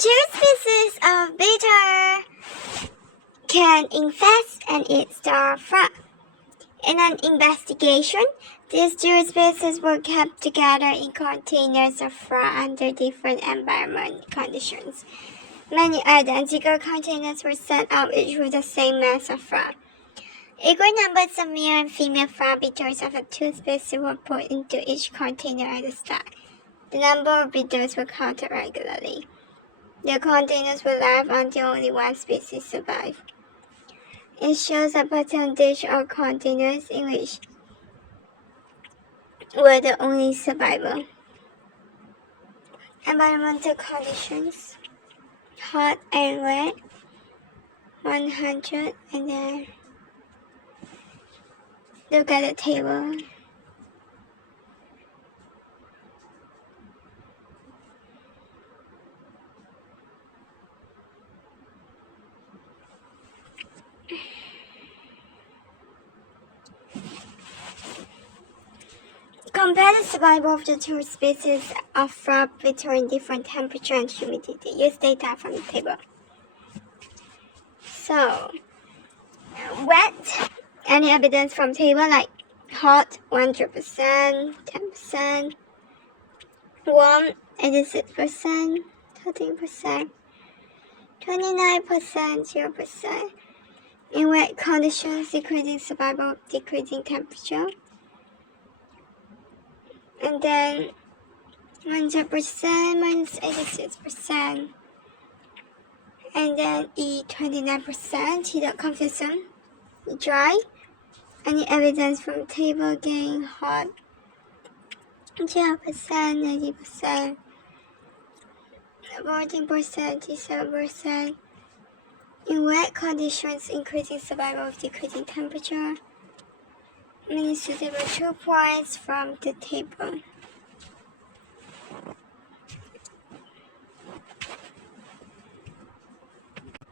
Two species of beetle can infest and eat star frog. In an investigation, these two species were kept together in containers of frog under different environment conditions. Many identical containers were set up each with the same mass of frog. Equal numbers of male and female frog beetles of the two species were put into each container at the start. The number of beetles were counted regularly. The containers were left until only one species survived. It shows a percentage of containers in which were the only survivor. Environmental conditions: hot and wet, 100, and then look at the table. Compare the survival of the two species of frog between different temperature and humidity. Use data from the table. So, wet, any evidence from table like hot, 100%, 10%, warm, 86%, 13%, 29%, 0%. In wet conditions, decreasing survival, decreasing temperature. And then 100% minus 86%. And then E 29%, heat confusion. Dry. Any evidence from table again, hot. 0%, 90%. 14%, 87%. In wet conditions, increasing survival, decreasing temperature. Many suitable 2 points from the table.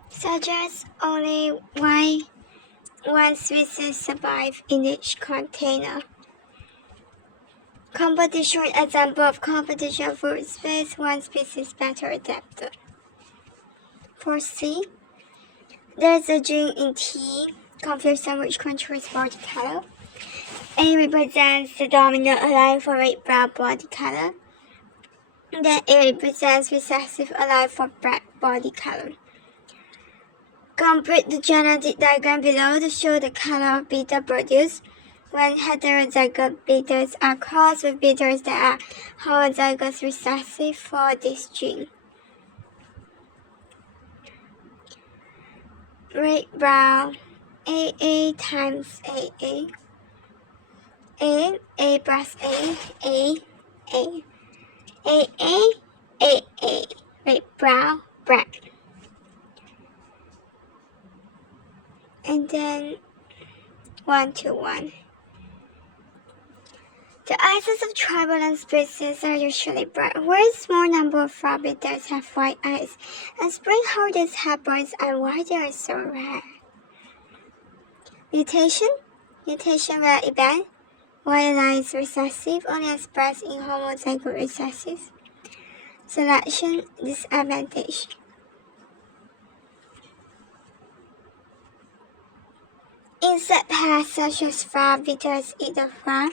Suggests only why one species survive in each container. Competition: example of competition for space, one species better adapted. For C, there's a gene in T, confusion, which controls body color. A represents the dominant allele for red brown body color. Then A represents recessive allele for black body color. Complete the genetic diagram below to show the color of beetle produced when heterozygote beetles are crossed with beetles that are homozygous recessive for this gene. Red brown, AA times AA. A plus A, AA, red brown, black. And then 1 to 1. The eyes of trivalent species are usually bright, whereas a small number of frog beetles have white eyes, and spring holders have birds and why they are so rare. Mutation rare event. White line is recessive, only expressed in homozygote recessive. Selection disadvantage. Insect pests such as frog beetles eat the frog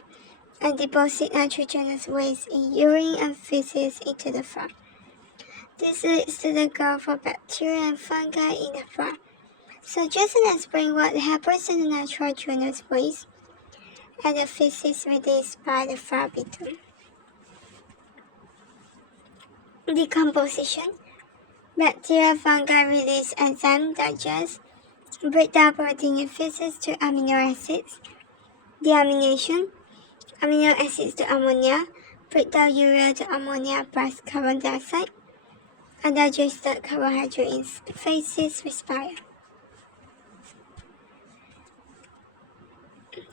and deposit nitrogenous waste in urine and feces into the frog. This leads to the growth of bacteria and fungi in the frog, suggesting explain what happens in the nitrogenous waste and the feces released by the frog beetle. Decomposition. Bacteria, fungi release enzyme digest, break down protein in feces to amino acids. Deamination. Amino acids to ammonia, break down urea to ammonia plus carbon dioxide. Undigested carbohydrate in feces respire.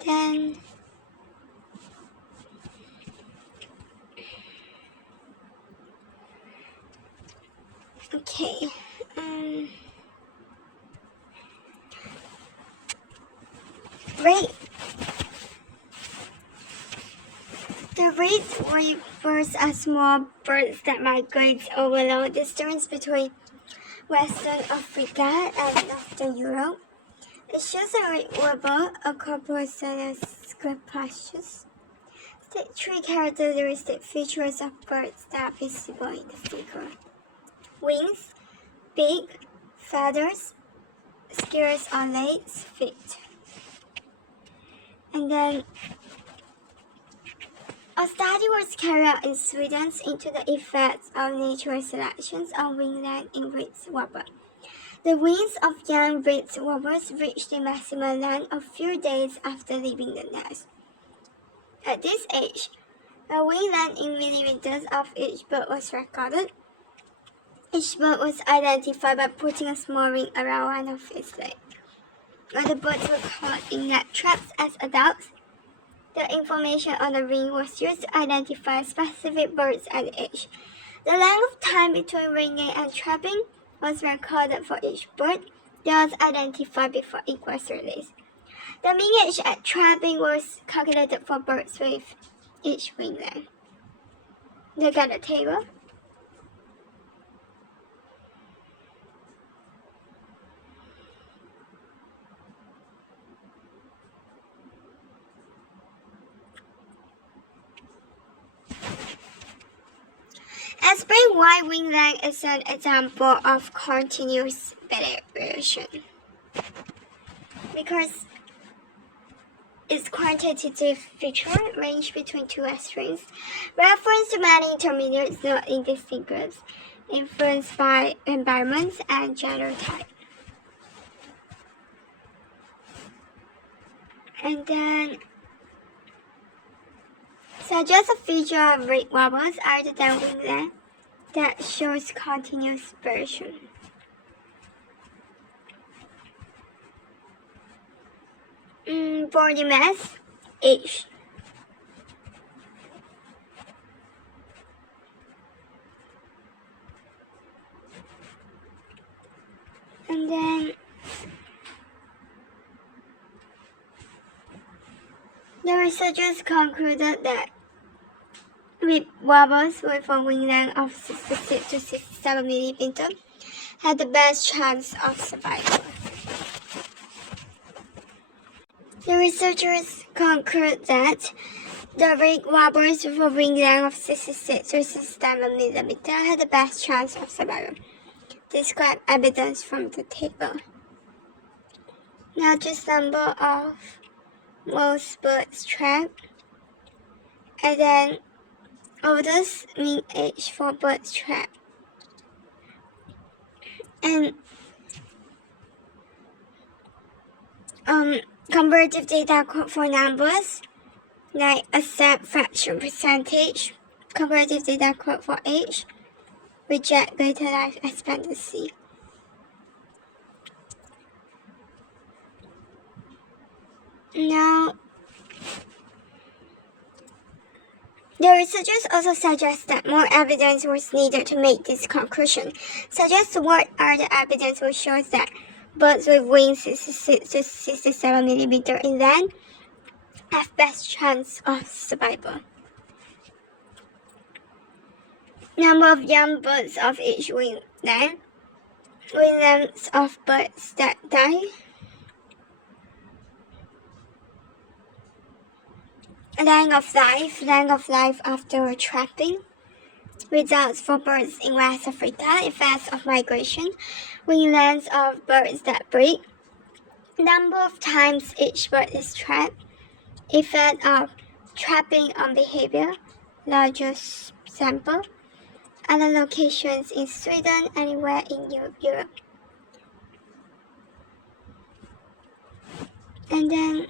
Then okay. Great. The red warblers are small birds that migrate over long distance between Western Africa and Northern Europe. It shows a red warbler, a corpus and a scriptaceous. The three characteristic features of birds that are visible in the figure: wings, beak, feathers, scales or legs, feet. And then a study was carried out in Sweden into the effects of natural selections on wing length in red warbler. The wings of young red warblers reached the maximum length a few days after leaving the nest. At this age, a wing length in millimeters of each bird was recorded. Each bird was identified by putting a small ring around one of its legs. When the birds were caught in net traps as adults, the information on the ring was used to identify specific birds and age. The length of time between ringing and trapping was recorded for each bird that was identified before it was released. The mean age at trapping was calculated for birds with each wing length. Look at the table. A spring wide wing length is an example of continuous variation because its quantitative feature range between two extremes. Reference to many intermediates not in distinct groups, influenced by environments and genotype. And then suggest a feature of red warblers other than wing length that shows continuous variation. Body mass, age. And then the researchers concluded that red warblers with a wing length of 66 to 67 millimeters had the best chance of survival. The researchers conclude that the red warblers with a wing length of 66 to 67 millimeters had the best chance of survival. Describe evidence from the table. Largest number of most birds trapped, and then oldest mean age for birds trapped, and comparative data for numbers like accept fraction percentage, comparative data for age, reject greater life expectancy. Now, the researchers also suggest that more evidence was needed to make this conclusion. Suggest what are the evidence which shows that birds with wings 66 to 67 millimeters in length have best chance of survival. Number of young birds of each wing lengths of birds that die, length of life after trapping, results for birds in West Africa, effects of migration, wing lengths of birds that breed, number of times each bird is trapped, effect of trapping on behavior, largest sample, other locations in Sweden, anywhere in Europe. And then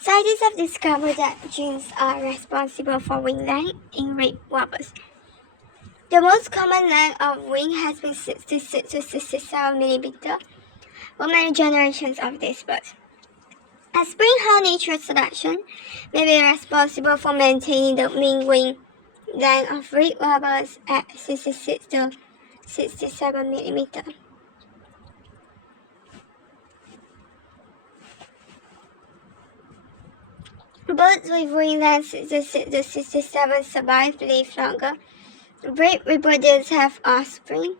scientists have discovered that genes are responsible for wing length in red warblers. The most common length of wing has been 66 to 67 millimeters for many generations of these birds. A spring-held natural selection may be responsible for maintaining the mean wing length of red warblers at 66 to 67 millimeters. Birds with wing lengths 67 survive, live longer. Breed reproduce, have offspring.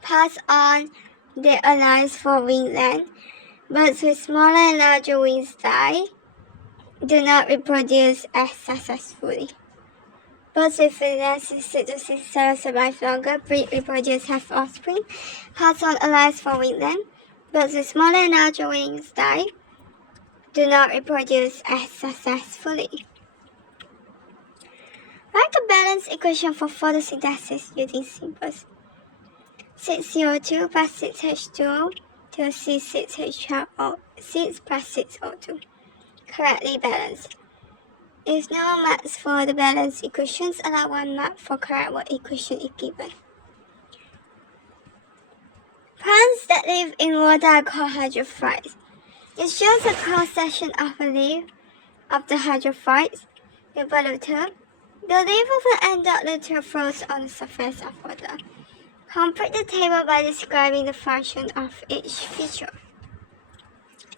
Pass on their allies for wing length. Birds with smaller and larger wings die. Do not reproduce as successfully. Birds with wing lengths 67 survive longer. Breed reproduce, have offspring. Pass on allies for wing length. Birds with smaller and larger wings die. Do not reproduce as successfully. Write a balanced equation for photosynthesis using symbols. 6CO2 plus 6H2O to C6H12O, 6 plus 6O2. Correctly balanced. If no marks for the balanced equations, allow 1 mark for correct what equation is given. Plants that live in water are called hydrophytes. It shows a cross-section of a leaf of the hydrophytes, the voluta. The leaf of an endothelite floats on the surface of water. Complete the table by describing the function of each feature.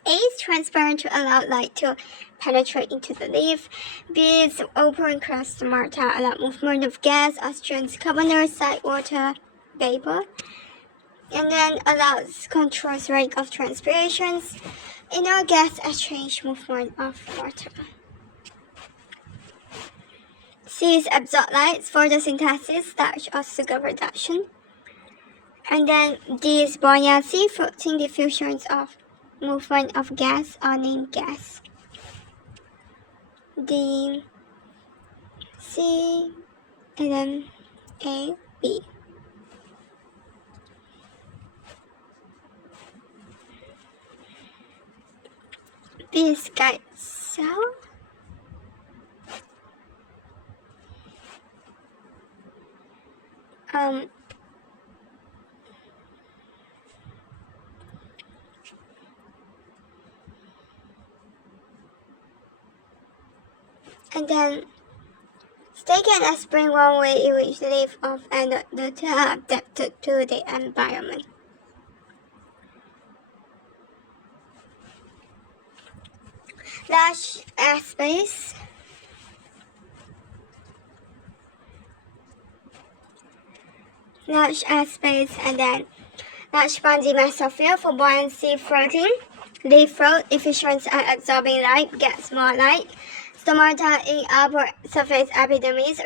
A is transparent to allow light to penetrate into the leaf. B is open and closed stomata allow movement of gas, oxygen, carbon dioxide, water, vapor, and then allows controls rate of transpirations, inner gas exchange, movement of water. C is absorb light, photosynthesis, starch or sugar production. And then D is buoyancy, floating diffusions of movement of gas or named gas. D, C, and then A, B. B is guide cell. And then stake and explain one way in which the leaf of endothelite are adapted to the environment. Large airspace. Large airspace and then large spongy mesosphere for buoyancy, floating. Leaf float, efficient at absorbing light, gets more light. Stomata in upper surface epidermis,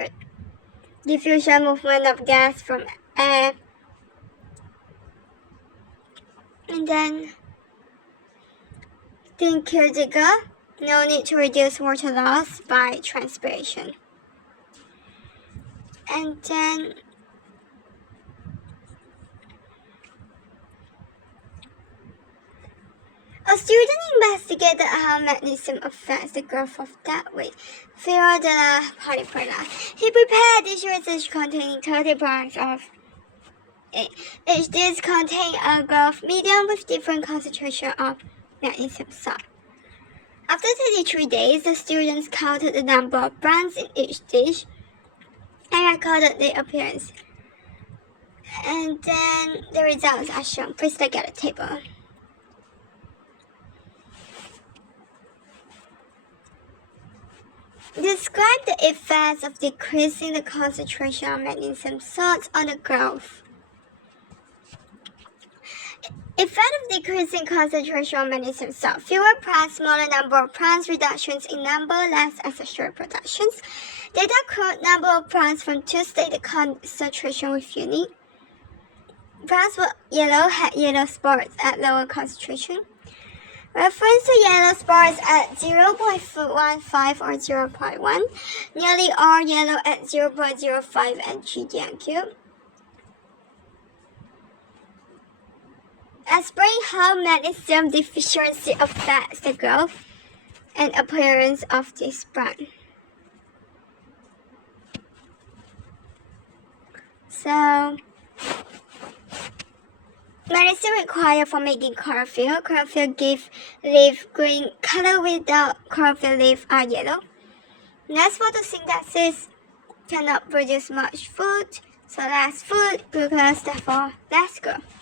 diffusion movement of gas from air. And then Dinkeldiger, no need to reduce water loss by transpiration. And then a student investigated how magnetism affects the growth of duckweed, Filo de la Polypora. He prepared this research containing 30 parts of it. Each dish contained a growth medium with different concentration of magnesium salt. After 33 days, the students counted the number of plants in each dish and recorded their appearance. And then the results are shown. Please look at the table. Describe the effects of decreasing the concentration of magnesium salts on the growth. Effect of decreasing concentration of magnesium salt. Fewer plants, smaller number of plants, reductions in number, less ancestral productions. Data quote number of plants from two stated concentration with unique. Plants were yellow had yellow spots at lower concentration. Reference to yellow spots at 0.15 or 0.1. Nearly all yellow at 0.05 and GDNQ. Explain how magnesium deficiency affects the growth and appearance of this plant. So, magnesium required for making chlorophyll. Chlorophyll gives leaf green color. Without chlorophyll, leaves are yellow. Less photosynthesis cannot produce much food, so less food, glucose, therefore less growth.